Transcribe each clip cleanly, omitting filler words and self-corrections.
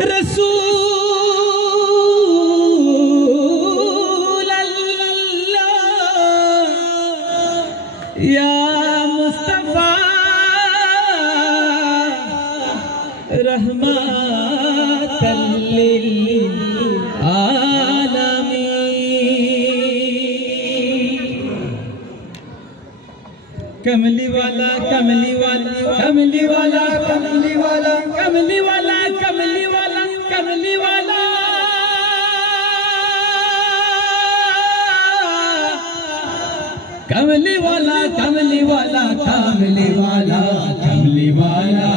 रसूल अल्लाह या मुस्तफा रहमतल लिल कमली वाला कमली वाला कमली वाला कमली वाला कमली वाला कमली वाला कमली वाला कमली वाला कमली वाला कमली वाला कमली वाला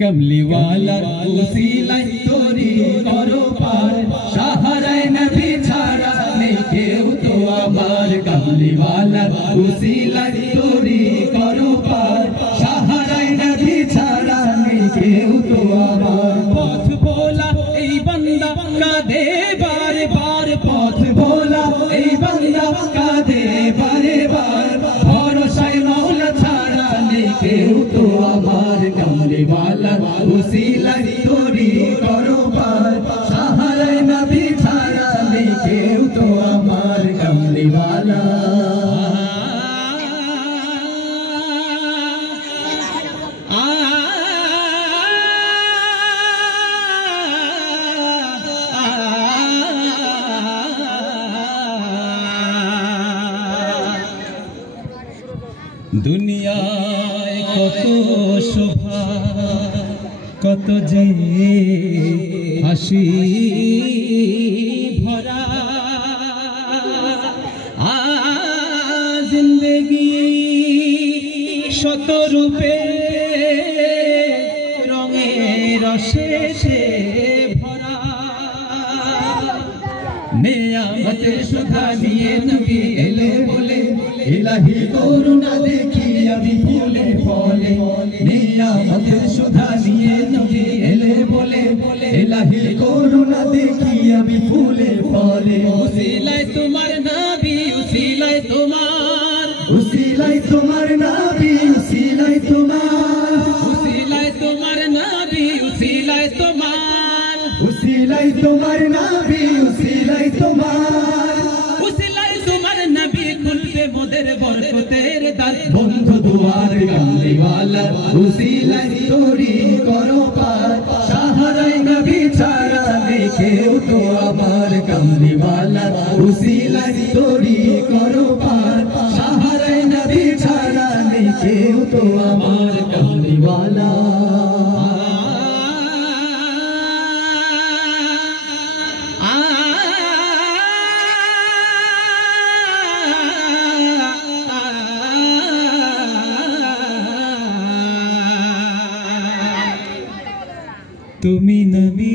कमली वाला उसीला तोरी करो पार शाहरे नबी छाड़ा केउ तो आमार कमली वाला उसीला तोरी करो पार शाहरे नबी छाड़ा केउ तो आमार पथ बोला ए बंदा कादे बार बार पथ बोला ए बंदा कादे बारे बार भरोसाय मौला छाड़ा केउ तो आमार कमली वाला उसीला तोरी करो पार शाहरे नबी छाड़ा केउ तो आमार कमली वाला दुनियाय कत शोभा कत जे हासि भरा जिंदगी शत रूपे रंगे रसे से भरा नेयामतेर सुधा निये नबी एले बोले इलाही करुणा देखी अभी फूले फले नेयामतेर सुधा निये नबी एले बोले इलाही करुणा देखी अभी फूले फले उसीलाय तुम्हार नबी उसीलाय तुम्हार नबी उसीलाय तुम्हार नबी उसीलाय तुम्हार नबी उसीलाय तुम्हार नबी खुलबे मोদের বরকতের দ্বার বন্ধু দুয়ার কমলি वाला উসিলাই তোরি করো পার শাহরে নবী ছাড়া কেউ তো আমার কমলি वाला উসিলাই তোরি করো পার শাহরে নবী ছাড়া কেউ তো আমার কমলি वाला তুমি নবী।